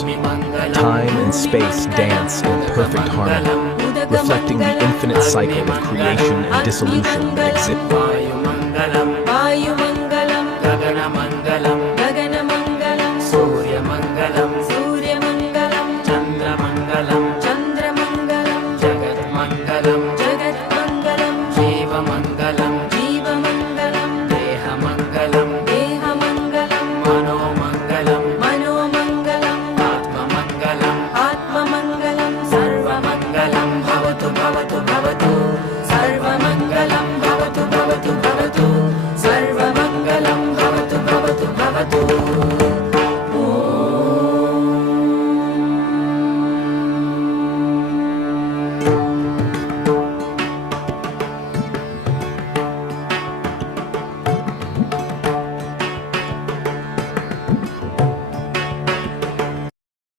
Time and space dance in perfect harmony, reflecting the infinite cycle of creation and dissolution that exists.